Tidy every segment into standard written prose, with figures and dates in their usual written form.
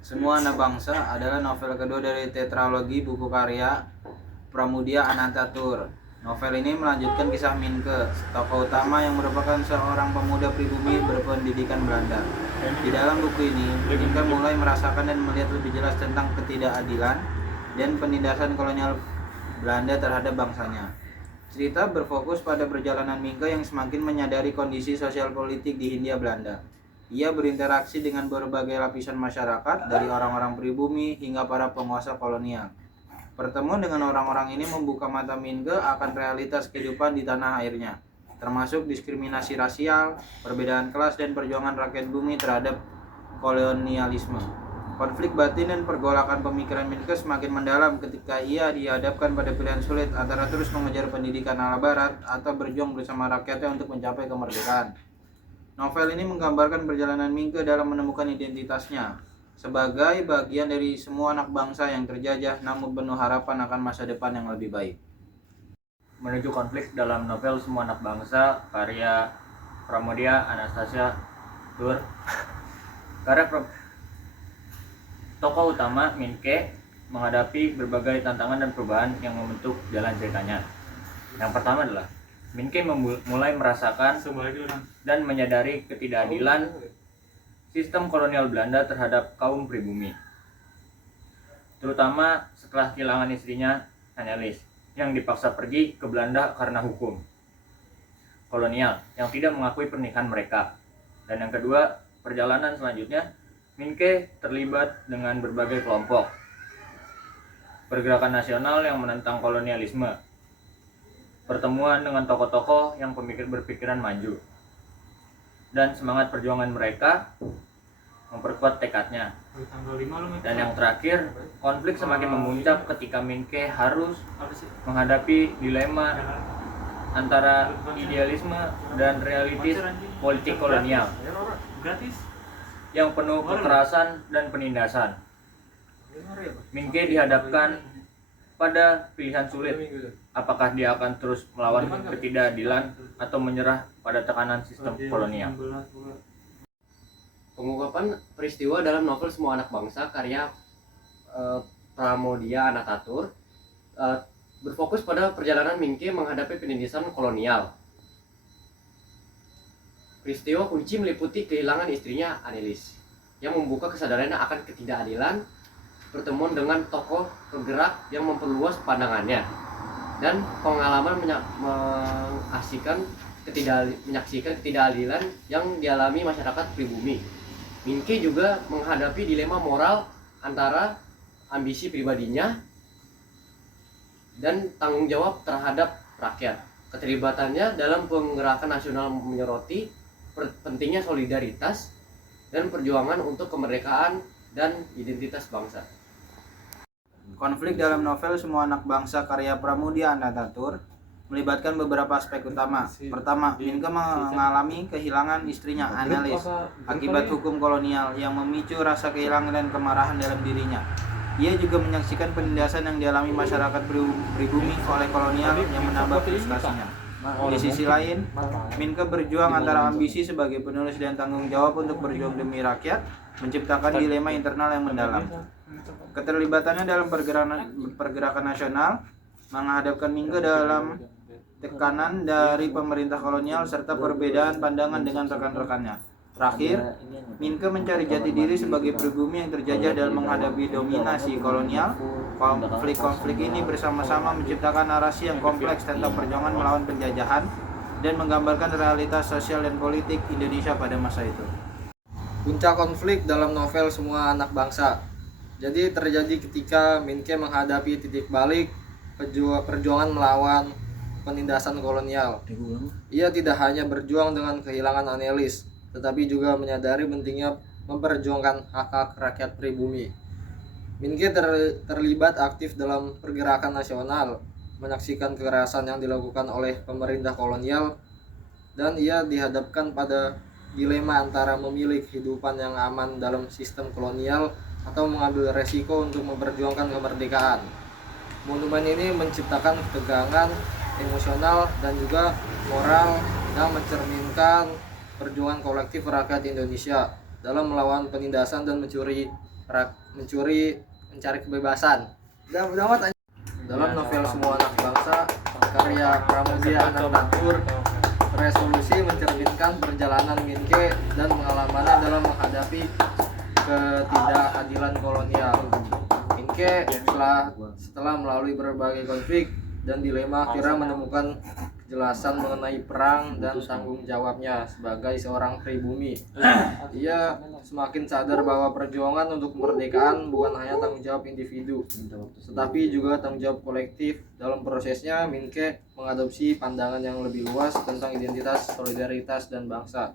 Semua Anak Bangsa adalah novel kedua dari tetralogi buku karya Pramudia Anantatur. Novel ini melanjutkan kisah Minke, tokoh utama yang merupakan seorang pemuda pribumi berpendidikan Belanda. Di dalam buku ini, Minke mulai merasakan dan melihat lebih jelas tentang ketidakadilan dan penindasan kolonial Belanda terhadap bangsanya. Cerita berfokus pada perjalanan Minke yang semakin menyadari kondisi sosial politik di Hindia Belanda. Ia berinteraksi dengan berbagai lapisan masyarakat, dari orang-orang pribumi hingga para penguasa kolonial. Pertemuan dengan orang-orang ini membuka mata Minke akan realitas kehidupan di tanah airnya, termasuk diskriminasi rasial, perbedaan kelas, dan perjuangan rakyat bumi terhadap kolonialisme. Konflik batin dan pergolakan pemikiran Minke semakin mendalam ketika ia dihadapkan pada pilihan sulit antara terus mengejar pendidikan ala barat atau berjuang bersama rakyatnya untuk mencapai kemerdekaan. Novel ini menggambarkan perjalanan Minke dalam menemukan identitasnya sebagai bagian dari semua anak bangsa yang terjajah namun penuh harapan akan masa depan yang lebih baik. Menuju konflik dalam novel Semua Anak Bangsa karya Pramudia Anantatur. Tokoh utama Minke menghadapi berbagai tantangan dan perubahan yang membentuk jalan ceritanya. Yang pertama adalah Minke mulai merasakan dan menyadari ketidakadilan sistem kolonial Belanda terhadap kaum pribumi, terutama setelah kehilangan istrinya Annelies yang dipaksa pergi ke Belanda karena hukum kolonial yang tidak mengakui pernikahan mereka. Dan yang kedua, perjalanan selanjutnya Minke terlibat dengan berbagai kelompok pergerakan nasional yang menentang kolonialisme, pertemuan dengan tokoh-tokoh yang berpikiran maju, dan semangat perjuangan mereka memperkuat tekadnya. Dan yang terakhir, konflik semakin memuncak ketika Minke harus menghadapi dilema antara idealisme dan realitis politik kolonial yang penuh kekerasan dan penindasan. Minke dihadapkan pada pilihan sulit, apakah dia akan terus melawan ketidakadilan atau menyerah pada tekanan sistem kolonial. Pengungkapan peristiwa dalam novel Semua Anak Bangsa karya Pramudia Anantatur berfokus pada perjalanan Minke menghadapi penindasan kolonial. Peristiwa kunci meliputi kehilangan istrinya Annelies yang membuka kesadarannya akan ketidakadilan, pertemuan dengan tokoh penggerak yang memperluas pandangannya, dan pengalaman menyaksikan ketidakadilan yang dialami masyarakat pribumi. Minke juga menghadapi dilema moral antara ambisi pribadinya dan tanggung jawab terhadap rakyat. Keterlibatannya dalam penggerakan nasional menyoroti pentingnya solidaritas dan perjuangan untuk kemerdekaan dan identitas bangsa. Konflik dalam novel Semua Anak Bangsa karya Pramudia Anantatur melibatkan beberapa aspek utama. Pertama, Minke mengalami kehilangan istrinya Annelies akibat hukum kolonial yang memicu rasa kehilangan dan kemarahan dalam dirinya. Ia juga menyaksikan penindasan yang dialami masyarakat pribumi oleh kolonial yang menambah frustasinya. Di sisi lain, Minke berjuang antara ambisi sebagai penulis dan tanggung jawab untuk berjuang demi rakyat, menciptakan dilema internal yang mendalam. Keterlibatannya dalam pergerakan nasional menghadapkan Minke dalam tekanan dari pemerintah kolonial serta perbedaan pandangan dengan rekan-rekannya. Terakhir, Minke mencari jati diri sebagai pribumi yang terjajah dalam menghadapi dominasi kolonial. Konflik-konflik ini bersama-sama menciptakan narasi yang kompleks tentang perjuangan melawan penjajahan dan menggambarkan realitas sosial dan politik Indonesia pada masa itu. Puncak konflik dalam novel Semua Anak Bangsa jadi terjadi ketika Minke menghadapi titik balik perjuangan melawan penindasan kolonial. Ia tidak hanya berjuang dengan kehilangan Annelies, tetapi juga menyadari pentingnya memperjuangkan hak-hak rakyat pribumi. Minke terlibat aktif dalam pergerakan nasional, menyaksikan kekerasan yang dilakukan oleh pemerintah kolonial, dan ia dihadapkan pada dilema antara memilih kehidupan yang aman dalam sistem kolonial atau mengambil resiko untuk memperjuangkan kemerdekaan. Monumen ini menciptakan ketegangan emosional dan juga moral yang mencerminkan perjuangan kolektif rakyat Indonesia dalam melawan penindasan dan mencari kebebasan. Dalam novel Semua Anak Bangsa karya Pramudia Anantatur, resolusi mencerminkan perjalanan Minke dan pengalamannya dalam menghadapi ketidakadilan kolonial. Minke setelah melalui berbagai konflik dan dilema akhirnya menemukan kejelasan mengenai perang dan tanggung jawabnya sebagai seorang pribumi. Ia semakin sadar bahwa perjuangan untuk kemerdekaan bukan hanya tanggung jawab individu, tetapi juga tanggung jawab kolektif. Dalam prosesnya, Minke mengadopsi pandangan yang lebih luas tentang identitas, solidaritas, dan bangsa.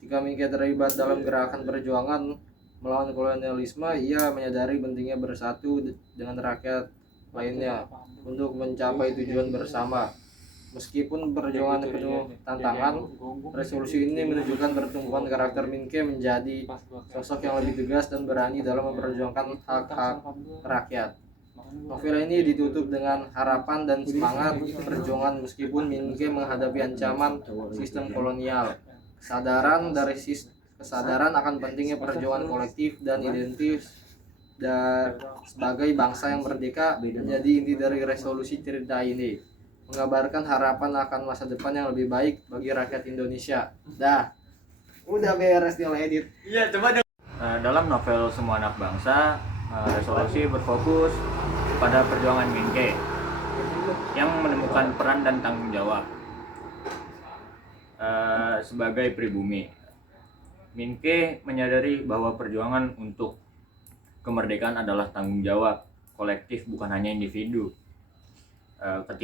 Ketika Minke terlibat dalam gerakan perjuangan melawan kolonialisme, ia menyadari pentingnya bersatu dengan rakyat lainnya untuk mencapai tujuan bersama. Meskipun perjuangan penuh tantangan, resolusi ini menunjukkan pertumbuhan karakter Minke menjadi sosok yang lebih tegas dan berani dalam memperjuangkan hak-hak rakyat. Novel ini ditutup dengan harapan dan semangat perjuangan meskipun Minke menghadapi ancaman sistem kolonial. Kesadaran akan pentingnya perjuangan kolektif dan identitas dan sebagai bangsa yang merdeka menjadi inti dari resolusi cerita ini, mengabarkan harapan akan masa depan yang lebih baik bagi rakyat Indonesia. Udah beres nih edit. Dalam novel Semua Anak Bangsa, resolusi berfokus pada perjuangan Minke yang menemukan peran dan tanggung jawab sebagai pribumi. Minke menyadari bahwa perjuangan untuk kemerdekaan adalah tanggung jawab kolektif, bukan hanya individu.